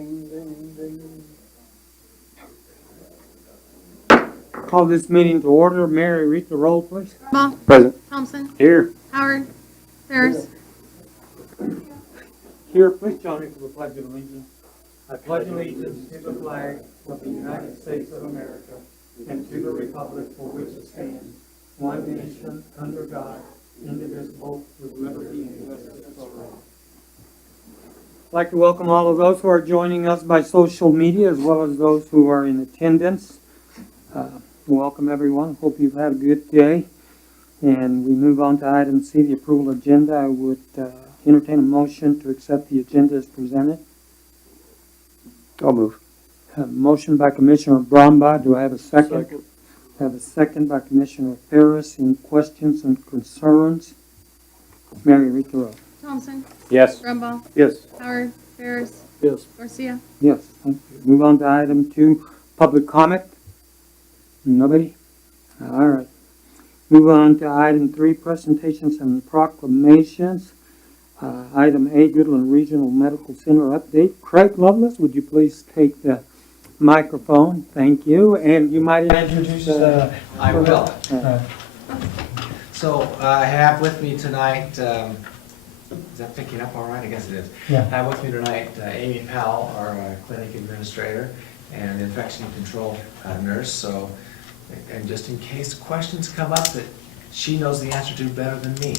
Ding, ding, ding. Call this meeting to order. Mary, read the roll, please. Ball, Present. Thompson, Here. Howard, Ferris. Here, please join me for the Pledge of Allegiance. I pledge allegiance to the flag of the United States of America and to the republic for which it stands, one nation, under God, indivisible, with liberty and justice for all. I'd like to welcome all of those who are joining us by social media, as well as those who are in attendance. Welcome, everyone. Hope you've had a good day. And we move on to item C, the approval agenda. I would entertain a motion to accept the agenda as presented. I'll move. Have a motion by Commissioner Brombaugh. Do I have a second? Have a second by Commissioner Ferris. Any questions and concerns? Mary, read the roll. Thompson, Yes. Brumbaugh, Yes. Howard, Ferris, Yes. Garcia. Yes, thank you. Move on to item 2, public comment. Nobody? All right. Move on to item 3, presentations and proclamations. Item A, Goodland Regional Medical Center update. Craig Lovelace, would you please take the microphone? Thank you. And you might introduce I will. uh, So I have with me tonight, is that picking up all right? I guess it is. Yeah. I have with me tonight Amy Powell, our clinic administrator and infection control nurse. So, and just in case questions come up that she knows the answer to better than me.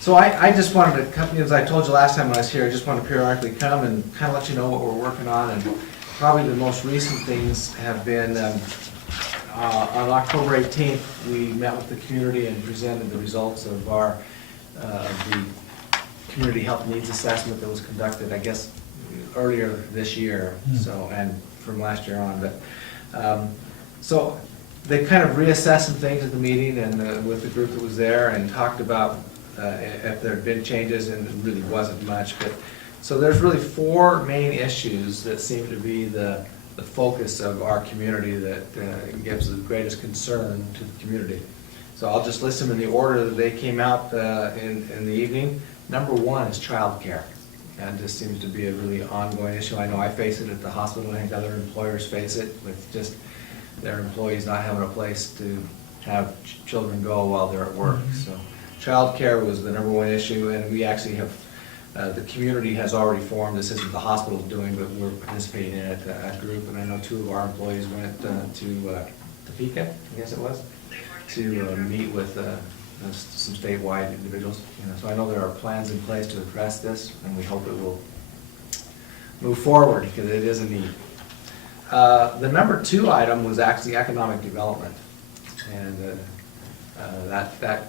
So I just wanted to come, as I told you last time I was here, I just wanted to periodically come and kind of let you know what we're working on. And probably the most recent things have been, on October 18th, we met with the community and presented the results of our, the community health needs assessment that was conducted, I guess, earlier this year, so, and from last year on. But so they kind of reassessed some things at the meeting and with the group that was there and talked about if there had been changes, and it really wasn't much. But so there's really 4 main issues that seem to be the focus of our community that gives the greatest concern to the community. So I'll just list them in the order that they came out in the evening. Number 1 is childcare. And this seems to be a really ongoing issue. I know I face it at the hospital, I think other employers face it with just their employees not having a place to have children go while they're at work. So childcare was the number 1 issue, and we actually have, the community has already formed, this isn't the hospital's doing, but we're participating in it, a group, and I know 2 of our employees went to Topeka, I guess it was, to meet with some statewide individuals. So I know there are plans in place to address this, and we hope it will move forward because it is a need. The number 2 item was actually economic development, and that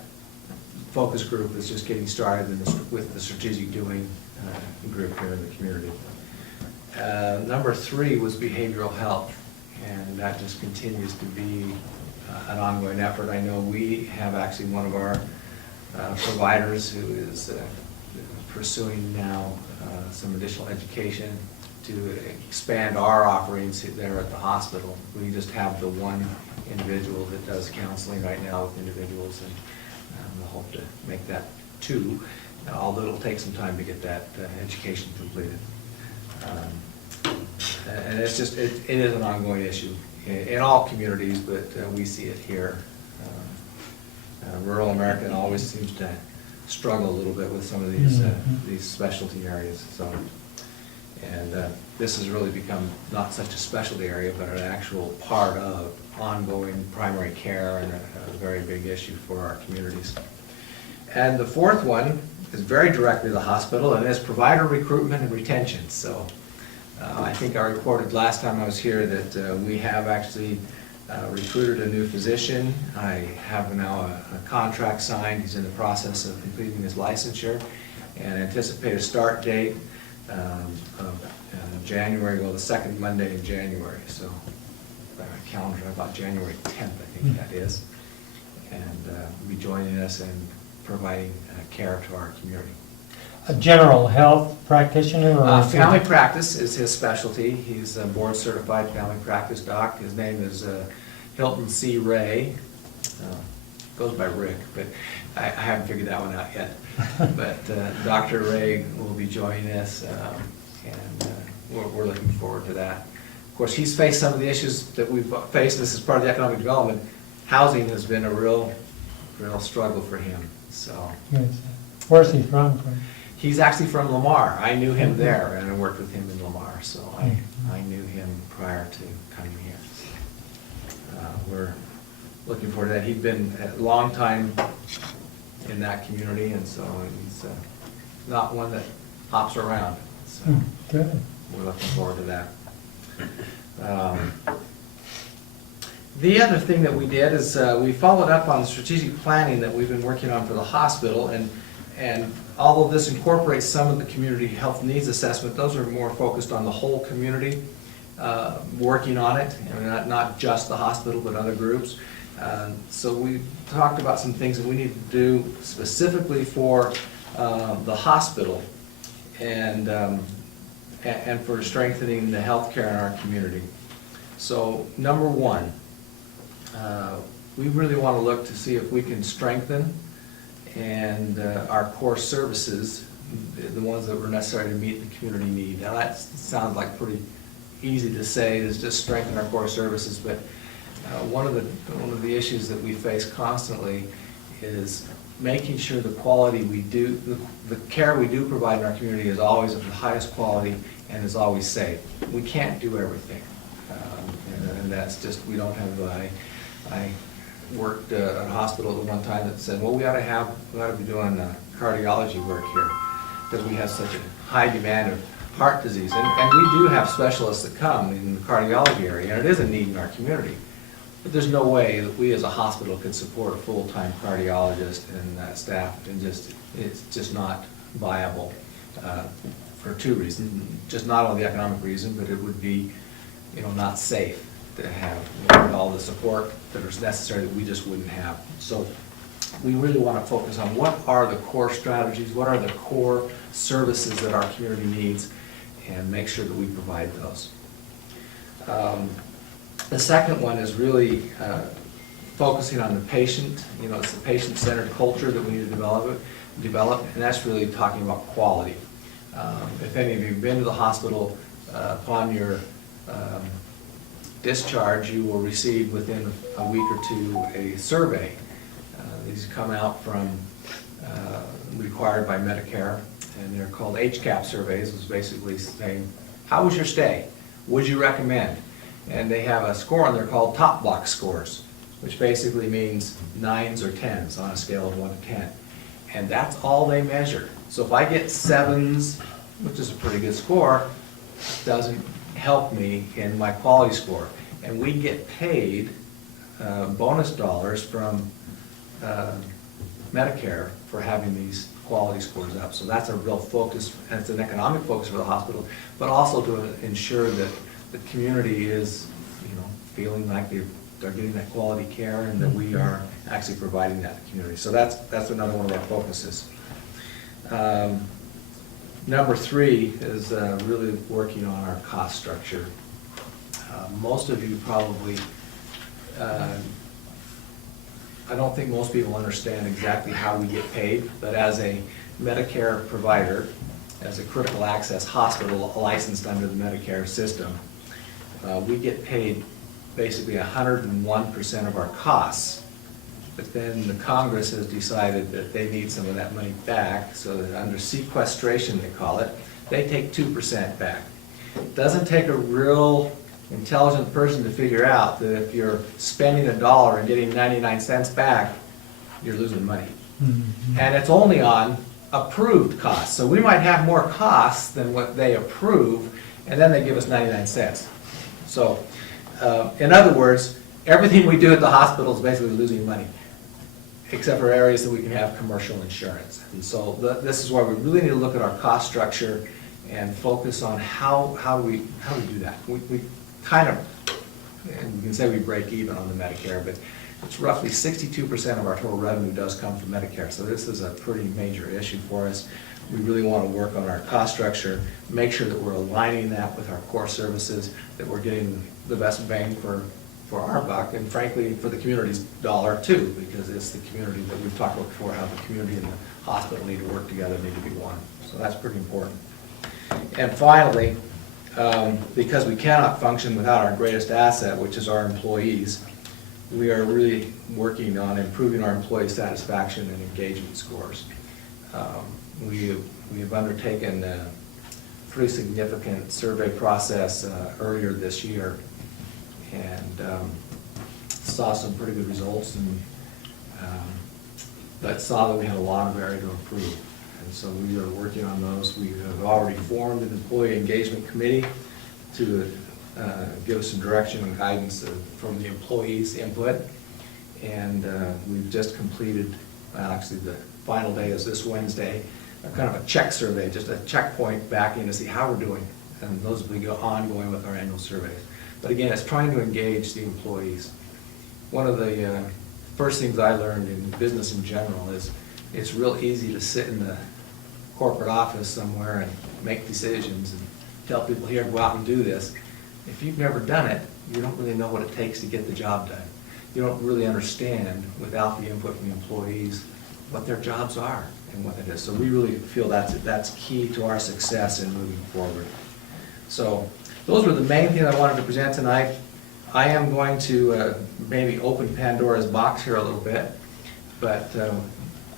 focus group is just getting started with the strategic doing group here in the community. Number 3 was behavioral health, and that just continues to be an ongoing effort. I know we have actually one of our providers who is pursuing now some additional education to expand our offerings there at the hospital. We just have the 1 individual that does counseling right now with individuals, and we'll hope to make that 2, although it'll take some time to get that education completed. And it's just, it is an ongoing issue in all communities, but we see it here. Rural America always seems to struggle a little bit with some of these specialty areas. So, and this has really become not such a specialty area, but an actual part of ongoing primary care, and a very big issue for our communities. And the 4th one is very directly to the hospital, and is provider recruitment and retention. So I think I reported last time I was here that we have actually recruited a new physician. I have now a contract signed. He's in the process of completing his licensure, and anticipate a start date of January, well, the 2nd Monday in January. So calendar about January 10th, I think that is, and will be joining us and providing care to our community. a general health practitioner? Or Family practice is his specialty. He's a board certified family practice doc. His name is Hilton C. Ray. goes by Rick, but I haven't figured that one out yet. But Dr. Ray will be joining us, and we're looking forward to that. Of course, he's faced some of the issues that we've faced. This is part of the economic development. Housing has been a real struggle for him, so. Yes. Where's he from? He's actually from Lamar. I knew him there, and I worked with him in Lamar, so I knew him prior to coming here. We're looking forward to that. He'd been a long time in that community, and so he's not one that hops around. So Good. we're looking forward to that. The other thing that we did is we followed up on the strategic planning that we've been working on for the hospital, and although this incorporates some of the community health needs assessment, those are more focused on the whole community, working on it, not just the hospital, but other groups. So we talked about some things that we need to do specifically for the hospital and for strengthening the healthcare in our community. So number one, we really want to look to see if we can strengthen and our core services, the ones that were necessary to meet the community need. Now that sounds like pretty easy to say, is just strengthen our core services, but one of the issues that we face constantly is making sure the quality we do, the care we do provide in our community is always of the highest quality and is always safe. We can't do everything, and that's just, we don't have. I worked at a hospital at one time that said, well, we ought to be doing cardiology work here, because we have such a high demand of heart disease, and we do have specialists that come in the cardiology area, and it is a need in our community. But there's no way that we as a hospital could support a full-time cardiologist and staff, and it's just not viable for two reasons. Just not only the economic reason, but it would be, not safe to have all the support that is necessary that we just wouldn't have. So we really want to focus on what are the core strategies, what are the core services that our community needs, and make sure that we provide those. The second one is really focusing on the patient. It's the patient-centered culture that we need to develop, and that's really talking about quality. If any of you have been to the hospital, upon your discharge, you will receive within a week or two a survey. These come out from required by Medicare, and they're called HCAP surveys. It's basically saying, how was your stay? Would you recommend? And they have a score on there called top box scores, which basically means 9s or 10s on a scale of 1 to 10. And that's all they measure. So if I get 7s, which is a pretty good score, it doesn't help me in my quality score. And we get paid bonus dollars from Medicare for having these quality scores up. So that's a real focus, and it's an economic focus for the hospital, but also to ensure that the community is, feeling like they're getting that quality care, and that we are actually providing that to the community. So that's another one of our focuses. Number 3 is really working on our cost structure. Most of you probably, I don't think most people understand exactly how we get paid, but as a Medicare provider, as a critical access hospital licensed under the Medicare system, we get paid basically 101% of our costs. But then the Congress has decided that they need some of that money back, so that under sequestration, they call it, they take 2% back. It doesn't take a real intelligent person to figure out that if you're spending $1 and getting 99 cents back, you're losing money. Mm-hmm. And it's only on approved costs. So we might have more costs than what they approve, and then they give us 99 cents. So, in other words, everything we do at the hospital is basically losing money, except for areas that we can have commercial insurance. And so this is why we really need to look at our cost structure and focus on how do we do that. We kind of, and we can say we break even on the Medicare, but it's roughly 62% of our total revenue does come from Medicare. So this is a pretty major issue for us. We really want to work on our cost structure, make sure that we're aligning that with our core services, that we're getting the best bang for for our buck, and frankly, for the community's dollar too, because it's the community that we've talked about before, how the community and the hospital need to work together, need to be one. So that's pretty important. And finally, because we cannot function without our greatest asset, which is our employees, we are really working on improving our employee satisfaction and engagement scores. We have undertaken a pretty significant survey process earlier this year, and saw some pretty good results, and but saw that we had a lot of area to improve. And so we are working on those. We have already formed an employee engagement committee to give us some direction and guidance from the employees' input. And we've just completed, actually the final day is this Wednesday, a kind of a check survey, just a checkpoint back in to see how we're doing. And those will be ongoing with our annual surveys. But again, it's trying to engage the employees. One of the first things I learned in business in general is it's real easy to sit in the corporate office somewhere and make decisions and tell people, here, go out and do this. If you've never done it, you don't really know what it takes to get the job done. You don't really understand, without the input from the employees, what their jobs are and what it is. So we really feel that's key to our success in moving forward. So those were the main things I wanted to present tonight. I am going to maybe open Pandora's box here a little bit, but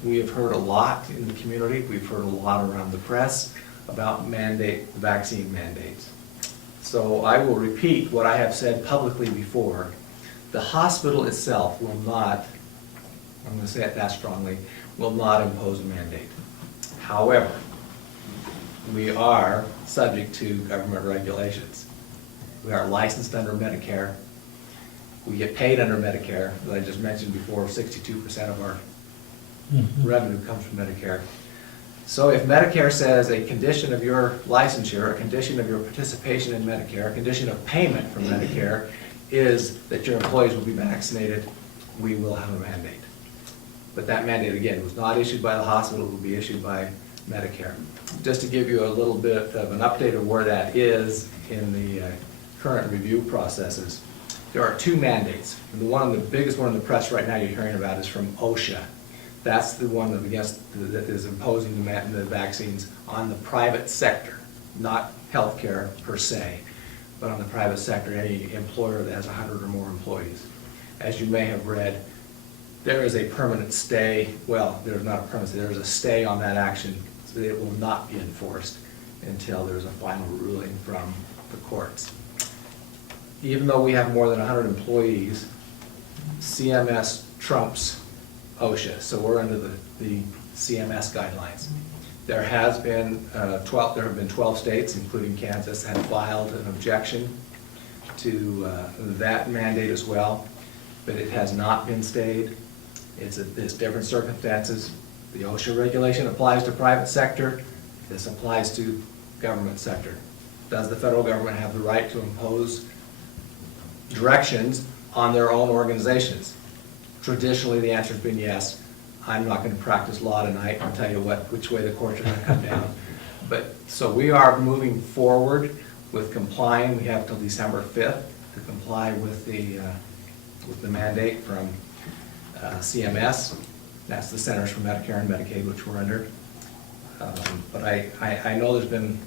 we have heard a lot in the community. We've heard a lot around the press about vaccine mandates. So I will repeat what I have said publicly before. The hospital itself will not, I'm going to say it that strongly, will not impose a mandate. However, we are subject to government regulations. We are licensed under Medicare. We get paid under Medicare. As I just mentioned before, 62% of our revenue comes from Medicare. So if Medicare says a condition of your licensure, a condition of your participation in Medicare, a condition of payment from Medicare is that your employees will be vaccinated, we will have a mandate. But that mandate, again, was not issued by the hospital, it will be issued by Medicare. Just to give you a little bit of an update of where that is in the current review processes, there are two mandates. And the biggest one in the press right now you're hearing about is from OSHA. That's the one that is imposing the vaccines on the private sector, not healthcare per se, but on the private sector, any employer that has 100 or more employees. As you may have read, there is a permanent stay, well, there's not a permanent stay, there is a stay on that action, so that it will not be enforced until there's a final ruling from the courts. Even though we have more than 100 employees, CMS trumps OSHA, so we're under the CMS guidelines. There have been 12 states, including Kansas, have filed an objection to that mandate as well, but it has not been stayed. It's different circumstances. The OSHA regulation applies to private sector. This applies to government sector. Does the federal government have the right to impose directions on their own organizations? Traditionally, the answer has been yes. I'm not going to practice law tonight and tell you which way the courts are going to come down. But so we are moving forward with complying. We have till December 5th to comply with the mandate from CMS. That's the Centers for Medicare and Medicaid, which we're under. But I know there's been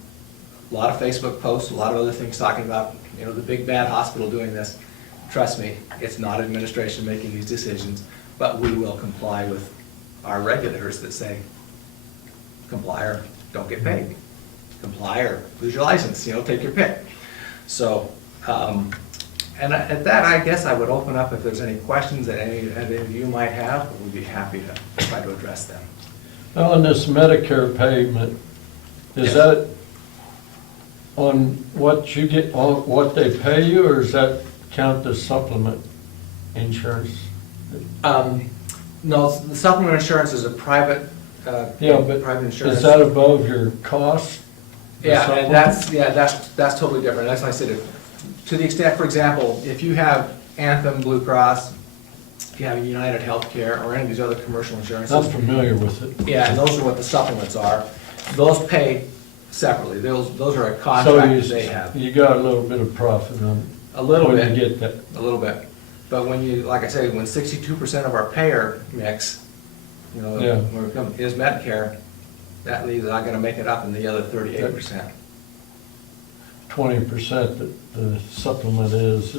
a lot of Facebook posts, a lot of other things talking about, the big bad hospital doing this. Trust me, it's not administration making these decisions, but we will comply with our regulators that say, comply or don't get paid. Comply or lose your license, take your pick. So, and at that, I guess I would open up if there's any questions that any of you might have, we'd be happy to try to address them. Now, on this Medicare payment, is Yes. that on what you get, on what they pay you, or does that count as supplement insurance? No, the supplement insurance is a private, Yeah, but private insurance. is that above your cost? the Yeah, and supplement? that's totally different. That's like I said, to the extent, for example, if you have Anthem, Blue Cross, if you have United Healthcare, or any of these other commercial insurances. I'm familiar with it. Yeah, and those are what the supplements are. Those pay separately. Those are a So contract that they have. you got a little bit of profit on A little when bit. you get that. A little bit. But when you, like I say, when 62% of our payer mix, you know, Yeah. when it comes, is Medicare, that leaves, I'm gonna make it up in the other 38%. 20% that the supplement is,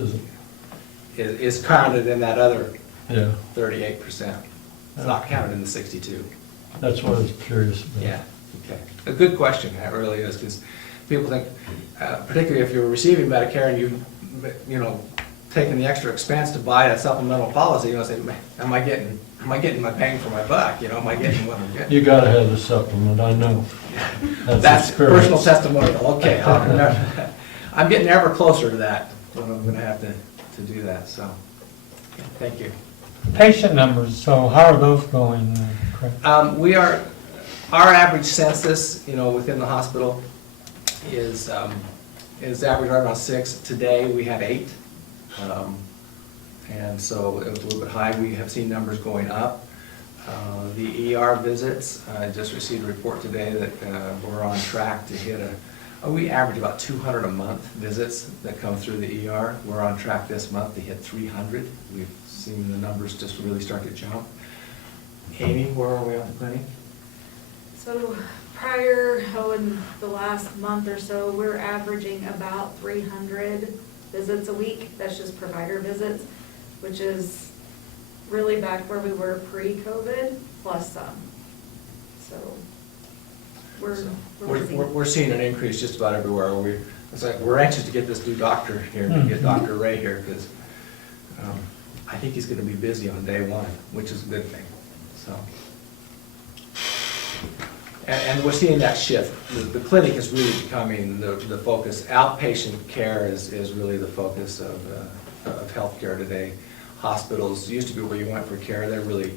Is counted in that other yeah, 38%. It's not counted in the 62. that's what I was curious about. Yeah, okay. A good question, that really is, because people think, particularly if you're receiving Medicare and you know, taking the extra expense to buy a supplemental policy, you know, say, am I getting my bang for my buck, you know, am I getting what I'm getting? You gotta have the supplement, I know. That's experience. personal testimonial, okay. I'm getting ever closer to that, when I'm gonna have to do that, so, thank you. Patient numbers, so how are those going, Craig? Our average census, you know, within the hospital is average right around 6. Today, we had 8. And so it was a little bit high. We have seen numbers going up. The ER visits, I just received a report today that we're on track to hit we average about 200 a month visits that come through the ER. We're on track this month to hit 300. We've seen the numbers just really start to jump. Amy, where are we on the clinic? So in the last month or so, we're averaging about 300 visits a week. That's just provider visits, which is really back where we were pre-COVID, plus some. So we're busy. We're seeing an increase just about everywhere. We're anxious to get this new doctor here, to get Dr. Ray here, because I think he's gonna be busy on day one, which is a good thing, so. And we're seeing that shift. The clinic is really becoming the focus. Outpatient care is really the focus of healthcare today. Hospitals used to be where you went for care. They're really,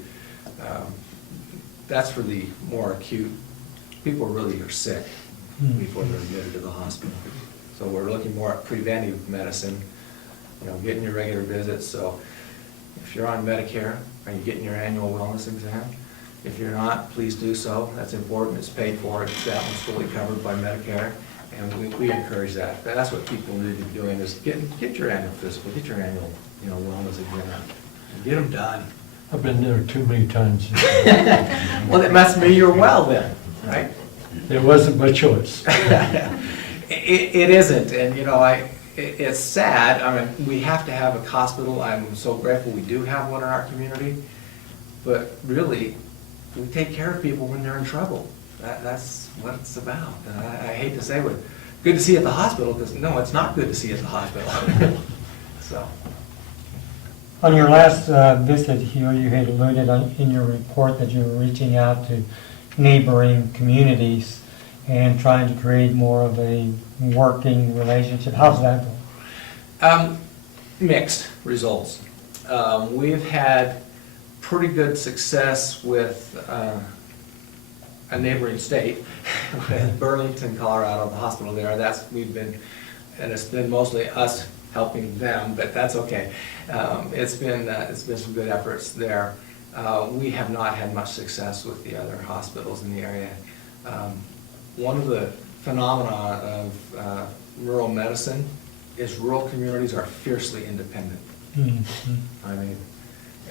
that's for the more acute, people really are sick before they're admitted to the hospital. So we're looking more at preventive medicine, you know, getting your regular visits. So if you're on Medicare, are you getting your annual wellness exam? If you're not, please do so. That's important. It's paid for. That one's fully covered by Medicare, and we encourage that. That's what people need to be doing, is get your annual physical, get your annual, you know, wellness exam, and get them done. I've been there too many times. Well, that must mean you're well then, right? It wasn't my choice. It isn't, and you know, it's sad. I mean, we have to have a hospital. I'm so grateful we do have one in our community, but really, we take care of people when they're in trouble. That's what it's about. And I hate to say, good to see you at the hospital, because no, it's not good to see you at the hospital. So. On your last visit here, you had alluded in your report that you were reaching out to neighboring communities and trying to create more of a working relationship. How's that going? Mixed results. We've had pretty good success with a neighboring state, with Burlington, Colorado, the hospital there. And it's been mostly us helping them, but that's okay. It's been some good efforts there. We have not had much success with the other hospitals in the area. One of the phenomena of rural medicine is rural communities are fiercely independent. Mm-hmm. I mean,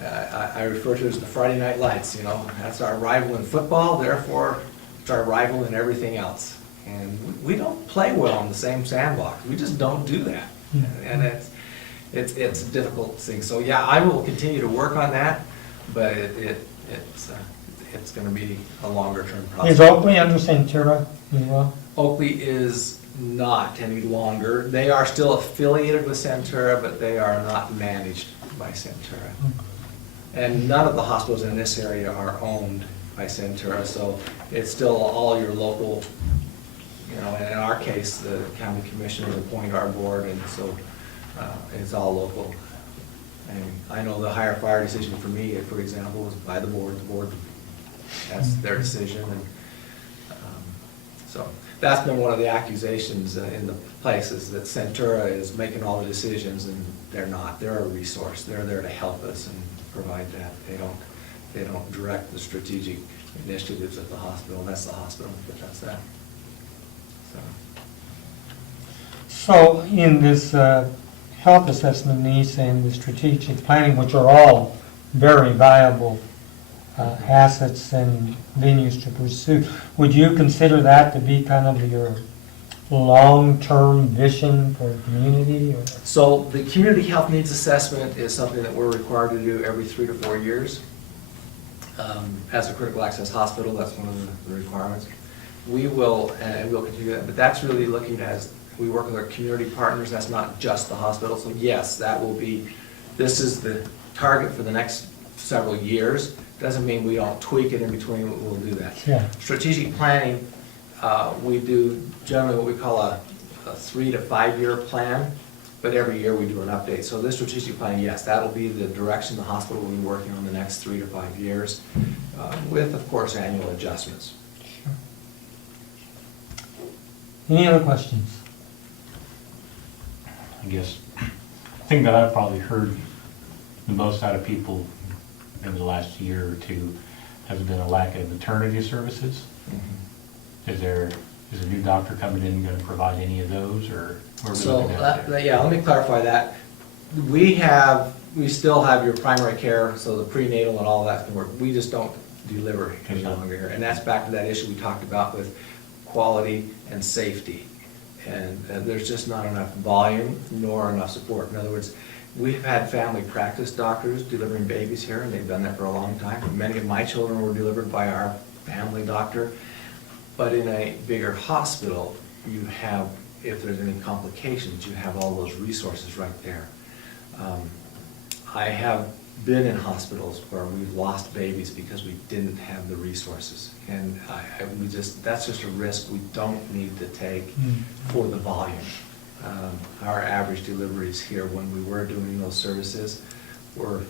I refer to it as the Friday Night Lights, you know, that's our rival in football, therefore it's our rival in everything else. And we don't play well in the same sandbox, we just don't do that. And it's a difficult thing. So yeah, I will continue to work on that, but it's gonna be a longer term process. Is Oakley under Centura as well? Oakley is not any longer. They are still affiliated with Centura, but they are not managed by Centura. And none of the hospitals in this area are owned by Centura, so it's still all your local, you know, and in our case, the county commissioners appoint our board, and so it's all local. And I know the hire fire decision for me, for example, was by the board. The board, that's their decision, and so that's been one of the accusations in the place, is that Centura is making all the decisions, and they're not. They're a resource. They're there to help us and provide that. They don't direct the strategic initiatives at the hospital. That's the hospital that does that. So. So in this health assessment needs and the strategic planning, which are all very valuable assets and venues to pursue, would you consider that to be kind of your long-term vision for the community? Or? So the community health needs assessment is something that we're required to do every 3 to 4 years. As a critical access hospital, that's one of the requirements. We will, and we'll continue that, but that's really looking as, we work with our community partners, that's not just the hospital. So yes, that will be, this is the target for the next several years. Doesn't mean we don't tweak it in between, we'll do that. Yeah. Strategic planning, we do generally what we call a 3 to 5 year plan, but every year we do an update. So this strategic plan, yes, that'll be the direction the hospital will be working on the next 3 to 5 years, with, of course, annual adjustments. Sure. Any other questions? I guess, the thing that I've probably heard the most out of people over the last year or two has been a lack of maternity services. Is a new doctor coming in going to provide any of those, or? What are we So, looking at there? yeah, let me clarify that. We still have your primary care, so the prenatal and all that can work. We just don't deliver any longer here. And that's back to that issue we talked about with quality and safety. And there's just not enough volume nor enough support. In other words, we've had family practice doctors delivering babies here, and they've done that for a long time. Many of my children were delivered by our family doctor. But in a bigger hospital, you have, if there's any complications, you have all those resources right there. I have been in hospitals where we've lost babies because we didn't have the resources. And that's just a risk we don't need to take for the volume. Our average deliveries here, when we were doing those services, were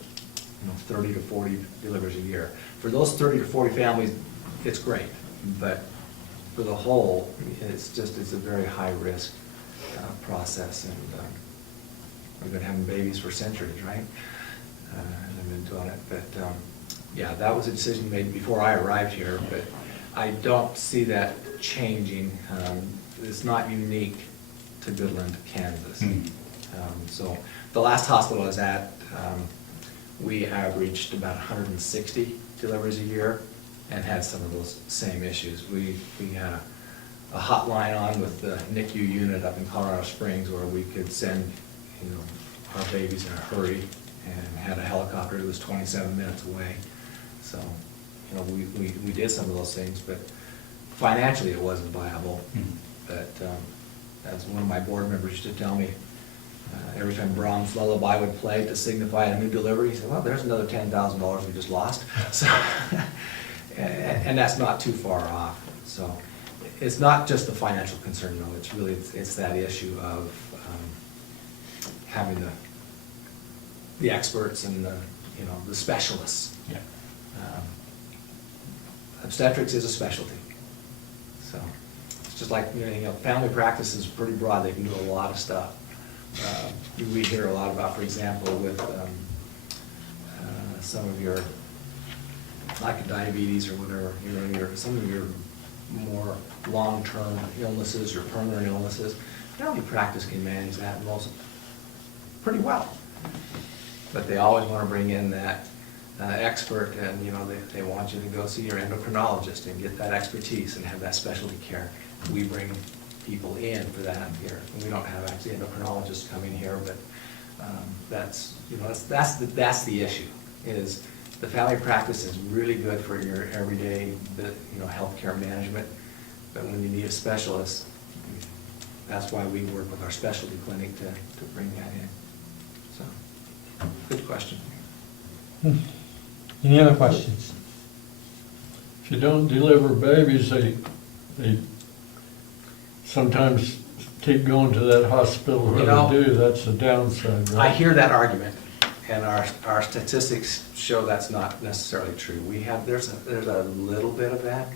30 to 40 deliveries a year. For those 30 to 40 families, it's great, but for the whole, it's a very high risk process, and we've been having babies for centuries, right? And I've been doing it, but yeah, that was a decision made before I arrived here, but I don't see that changing. It's not unique to Goodland, Kansas. So the last hospital I was at, we averaged about 160 deliveries a year and had some of those same issues. We had a hotline on with the NICU unit up in Colorado Springs where we could send our babies in a hurry, and had a helicopter that was 27 minutes away. So we did some of those things, but financially it wasn't viable. But as one of my board members used to tell me, every time Brahms' Lullaby would play to signify a new delivery, he said, well, there's another $10,000 we just lost. So, and that's not too far off. So it's not just the financial concern, though. It's really, it's that issue of having the experts and the specialists. Yeah. Obstetrics is a specialty. So it's just like, family practice is pretty broad. They can do a lot of stuff. We hear a lot about, for example, with some of your, like diabetes or whatever, some of your more long-term illnesses or permanent illnesses. Family practice can manage that pretty well. But they always want to bring in that expert, and they want you to go see your endocrinologist and get that expertise and have that specialty care. We bring people in for that here. And we don't have actually endocrinologists coming here, but that's the issue. Is the family practice is really good for your everyday healthcare management, but when you need a specialist, that's why we work with our specialty clinic to bring that in. So, good question. Any other questions? If you don't deliver babies, they sometimes keep going to that hospital where they do. That's the downside, right? I hear that argument, and our statistics show that's not necessarily true. There's a little bit of that.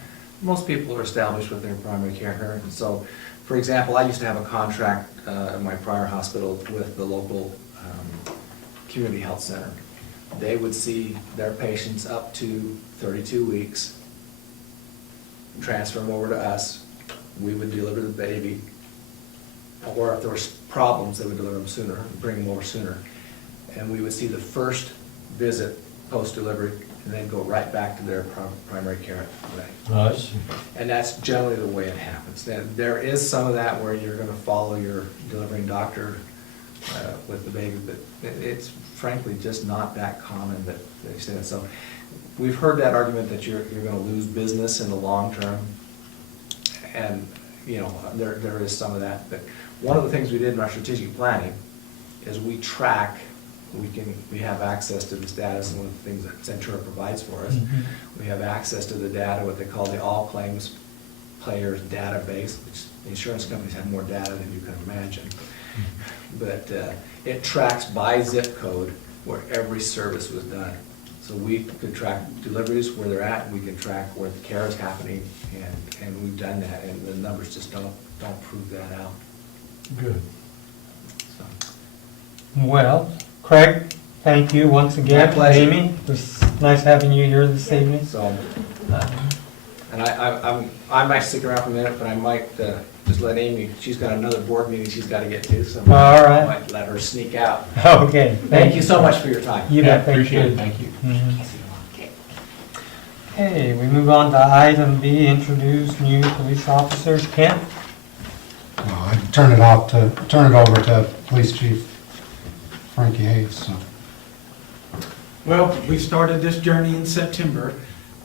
Most people are established with their primary care, and so, for example, I used to have a contract in my prior hospital with the local community health center. They would see their patients up to 32 weeks, transfer them over to us. We would deliver the baby, or if there was problems, they would deliver them sooner, bring them over sooner. And we would see the first visit post-delivery, and then go right back to their primary care clinic. I see. And that's generally the way it happens. Now, there is some of that where you're gonna follow your delivering doctor with the baby, but it's frankly just not that common that they say that. So we've heard that argument that you're gonna lose business in the long term. And, you know, there is some of that. But one of the things we did in our strategic planning is we track, we have access to this data, some of the things that Centura provides for us. We have access to the data, what they call the all claims players database, which insurance companies have more data than you can imagine. But it tracks by zip code where every service was done. So we could track deliveries where they're at, and we can track where the care is happening, and we've done that, and the numbers just don't prove that out. Good. So, Well, Craig, thank you once again. My pleasure. Amy, it was nice having you here this evening. So, and I might stick around for a minute, but I might just let Amy, she's got another board meeting she's got to get to, so All right. I might let her sneak out. Okay. Thank you so much for your time. You Yeah, bet, thank appreciate you. it, thank you. Mhm. Okay, we move on to item B, introduce new police officers. Kent? I turn it over to Police Chief Frankie Hayes, so. Well, we started this journey in September,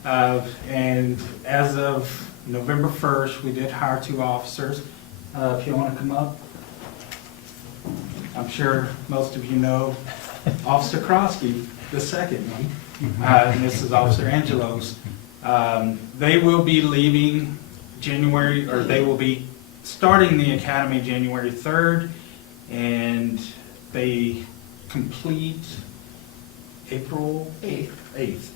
and as of November 1st, we did hire 2 officers. If you want to come up. I'm sure most of you know Officer Krosky, the second one, and this is Officer Angelos. They will be leaving January, or they will be starting the academy January 3rd, and they complete April 8th.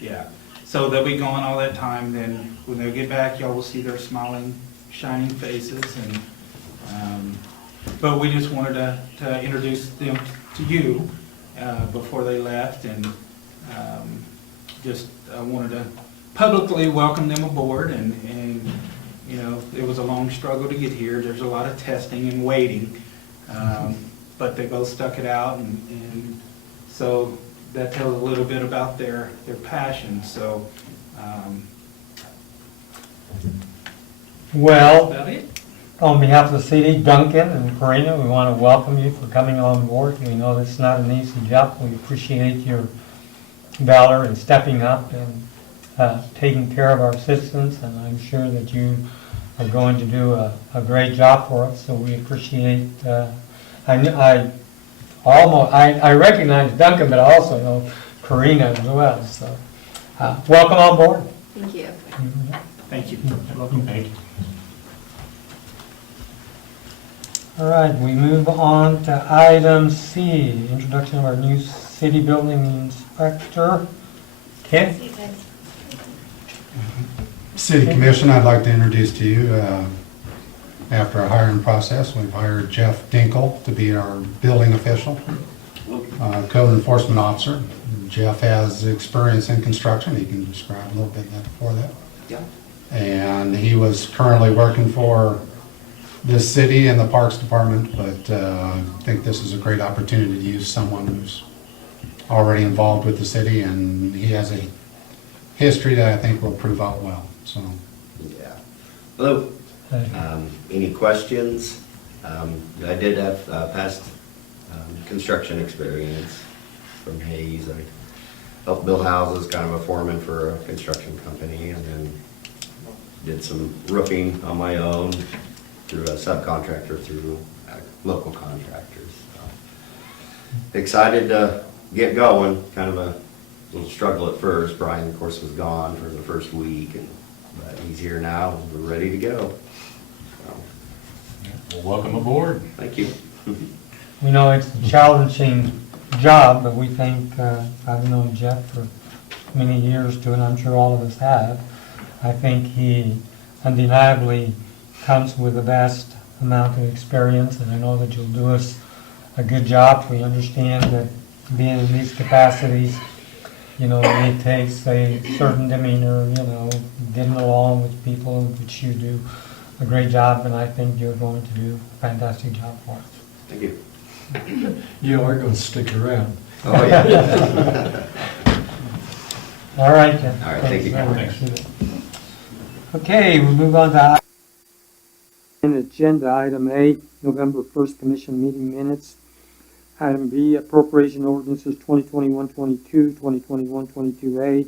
Yeah. So they'll be gone all that time. Then when they get back, y'all will see their smiling, shining faces. And but we just wanted to introduce them to you before they left, and just wanted to publicly welcome them aboard. And you know, it was a long struggle to get here. There's a lot of testing and waiting, but they both stuck it out, and so that tells a little bit about their passion. So Well, that's about it. on behalf of the city, Duncan and Karina, we want to welcome you for coming on board. We know this is not an easy job. We appreciate your valor in stepping up and taking care of our citizens, and I'm sure that you are going to do a great job for us, so we appreciate, I recognize Duncan, but I also know Karina as well, so welcome on board. Thank you. Thank you. Welcome, thank you. All right, we move on to item C, introduction of our new city building inspector. Ken? City Commission, I'd like to introduce to you, after a hiring process, we've hired Jeff Dinkle to be our building official, code enforcement officer. Jeff has experience in construction. He can describe a little bit for that. Yeah. And he was currently working for this city and the Parks Department, but I think this is a great opportunity to use someone who's already involved with the city, and he has a history that I think will prove out well, so. Yeah. Hello. Any questions? I did have past construction experience from Hayes. I helped build houses, kind of a foreman for a construction company, and then did some roofing on my own through a subcontractor through local contractors. So, excited to get going. Kind of a little struggle at first. Brian, of course, was gone for the first week, but he's here now. And we're ready to go. So, Well, welcome aboard. thank you. We know it's a challenging job, but we think, I've known Jeff for many years too, and I'm sure all of us have. I think he undeniably comes with a vast amount of experience, and I know that you'll do us a good job. We understand that being in these capacities, you know, it takes a certain demeanor, you know, getting along with people, which you do a great job, and I think you're going to do a fantastic job for us. Thank you. You are going to stick around. Oh, yeah. All right, then. All right, thank you. Thanks very much. Okay, we move on to Agenda item A, November 1st Commission meeting minutes. Item B, appropriation ordinances 2021-22, 2021-22A,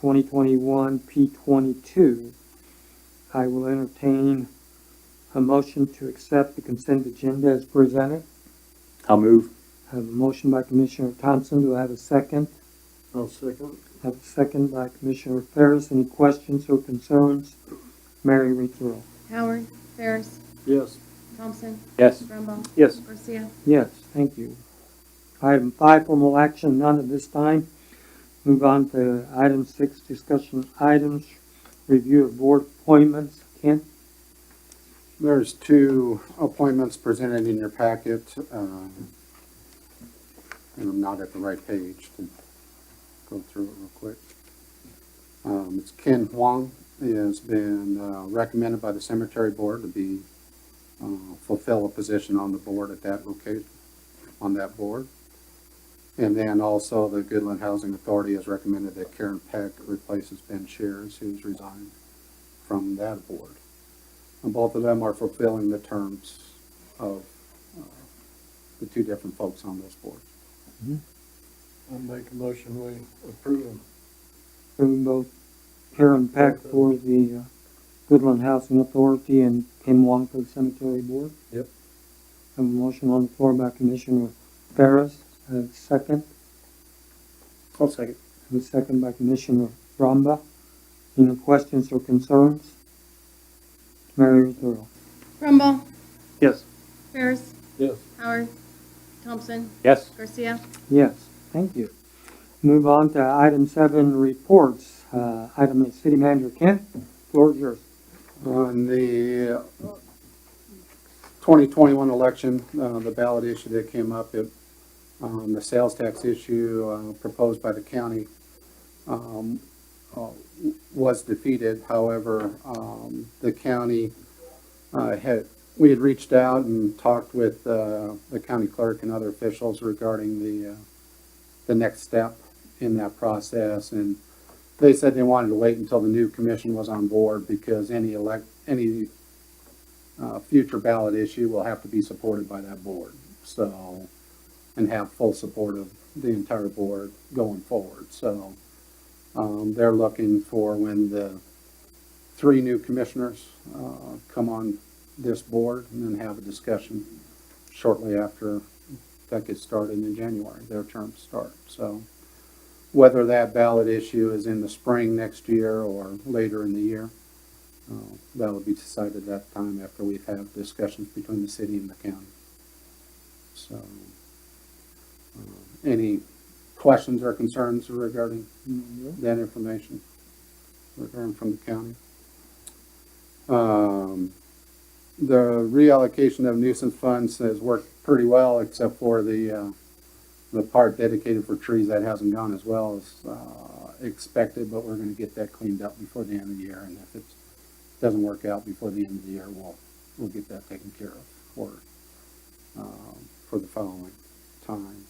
2021-P22. I will entertain a motion to accept the consent agenda as presented. I'll move. I have a motion by Commissioner Thompson. Do I have a second? I'll second. I have a second by Commissioner Ferris. Any questions or concerns? Mary read the roll. Howard, Ferris, Yes. Thompson, Yes. Brumbault, Yes. Garcia. Yes, thank you. Item 5, formal action, none at this time. Move on to item 6, discussion items, review of board appointments. Ken? There's 2 appointments presented in your packet, and I'm not at the right page to go through it real quick. It's Ken Huang. He has been recommended by the cemetery board to be fulfill a position on the board at that location, on that board. And then also the Goodland Housing Authority has recommended that Karen Peck replaces Ben Shears, who's resigned from that board. And both of them are fulfilling the terms of the 2 different folks on those boards. I'll make a motion, we approve them. Approve both Karen Peck for the Goodland Housing Authority and Kim Wong for the Cemetery Board. Yep. Have a motion on the floor by Commissioner Ferris. Have a second. I'll second. Have a second by Commissioner Brumbault. Any questions or concerns? Mary Thurl. Brumbault, Yes. Ferris, Yes. Howard, Thompson, Yes. Garcia. Yes, thank you. Move on to item 7, reports. Item is City Manager Kent. Floor is yours. On the 2021 election, the ballot issue that came up, the sales tax issue proposed by the county was defeated. However, the county we had reached out and talked with the county clerk and other officials regarding the next step in that process, and they said they wanted to wait until the new commission was on board because any future ballot issue will have to be supported by that board. So, and have full support of the entire board going forward. So, they're looking for when the 3 new commissioners come on this board and then have a discussion shortly after that gets started in January, their terms start. So, whether that ballot issue is in the spring next year or later in the year, that will be decided at that time after we've had discussions between the city and the county. So, any questions or concerns regarding that information regarding from the county? The reallocation of nuisance funds has worked pretty well, except for the part dedicated for trees. That hasn't gone as well as expected, but we're going to get that cleaned up before the end of the year. And if it doesn't work out before the end of the year, we'll get that taken care of for the following time.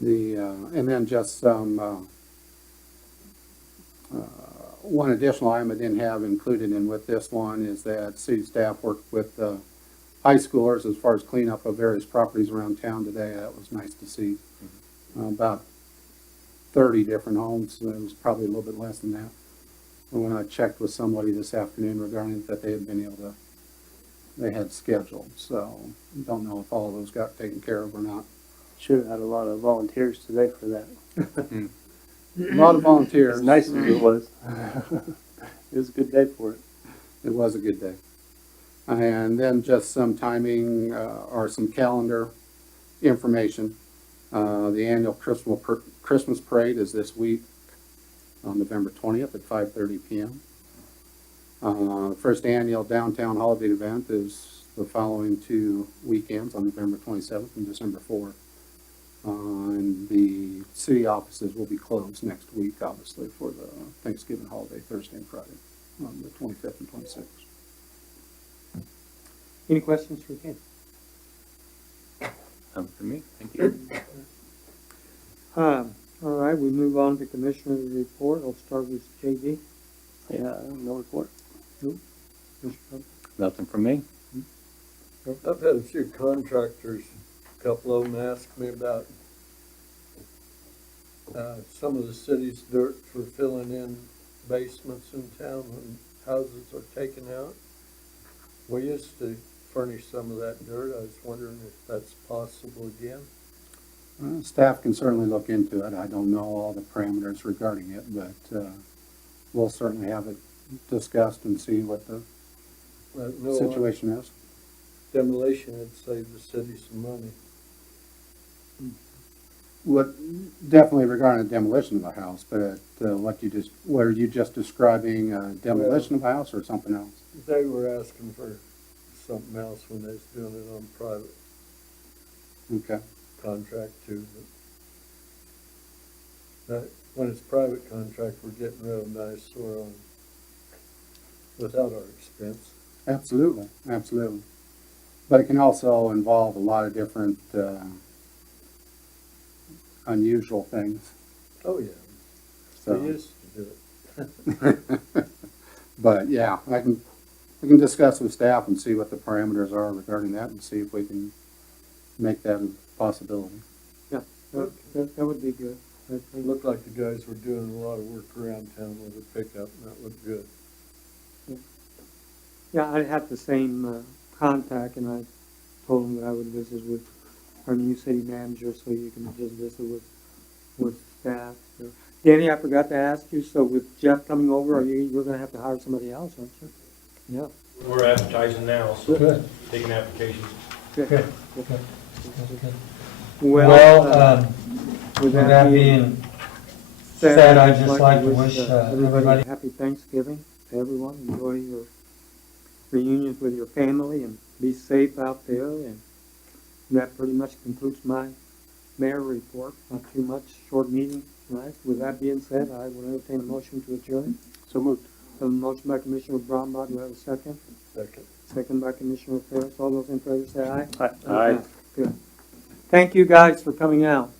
And then just some one additional item I didn't have included in with this one is that city staff worked with high schoolers as far as cleanup of various properties around town today. That was nice to see. About 30 different homes. It was probably a little bit less than that. And when I checked with somebody this afternoon regarding that, they had been able to, they had scheduled. So don't know if all of those got taken care of or not. Should have had a lot of volunteers today for that. A lot of volunteers. As nice as it was. It was a good day for it. It was a good day. And then just some timing or some calendar information. The annual Christmas parade is this week on November 20th at 5:30 p.m. The first annual downtown holiday event is the following 2 weekends on November 27th and December 4th. And the city offices will be closed next week, obviously, for the Thanksgiving holiday, Thursday and Friday. on the 25th and 26th. Any questions for Ken? For me, thank you. All right, we move on to Commissioner's report. I'll start with JD. Yeah, no report. Mr. Trump. Nothing from me. I've had a few contractors, a couple of them ask me about some of the city's dirt for filling in basements in town when houses are taken out. We used to furnish some of that dirt. I was wondering if that's possible again. Staff can certainly look into it. I don't know all the parameters regarding it, but we'll certainly have it discussed and see what the situation is. Demolition would save the city some money. What, definitely regarding the demolition of a house, but were you just describing demolition of a house or something else? They were asking for something else when they was doing it on private Okay. contract too. But when it's private contract, we're getting real nice, we're on, without our expense. Absolutely, absolutely. But it can also involve a lot of different unusual things. Oh, yeah. So, We used to do it. but yeah, we can discuss with staff and see what the parameters are regarding that and see if we can make that a possibility. Yeah, that would be good. I It think. looked like the guys were doing a lot of work around town with a pickup, and that looked good. Yeah, I had the same contact, and I told him that I would visit with our new city manager, so you can just visit with staff. So, Danny, I forgot to ask you, so with Jeff coming over, you're gonna have to hire somebody else, aren't you? Yeah. We're advertising now, so Good. taking applications. Good. Good. Good. Good. Good. Well, With that being said, I'd just like to wish everybody happy Thanksgiving to everyone. Enjoy your reunions with your family and be safe out there. And that pretty much concludes my mayor report. Not too much, short meeting tonight. With that being said, I will entertain a motion to adjourn. So moved. A motion by Commissioner Brombaugh. Do I have a second? Second. Second by Commissioner Ferris. All those in favor say aye. Aye. Good. Thank you guys for coming out.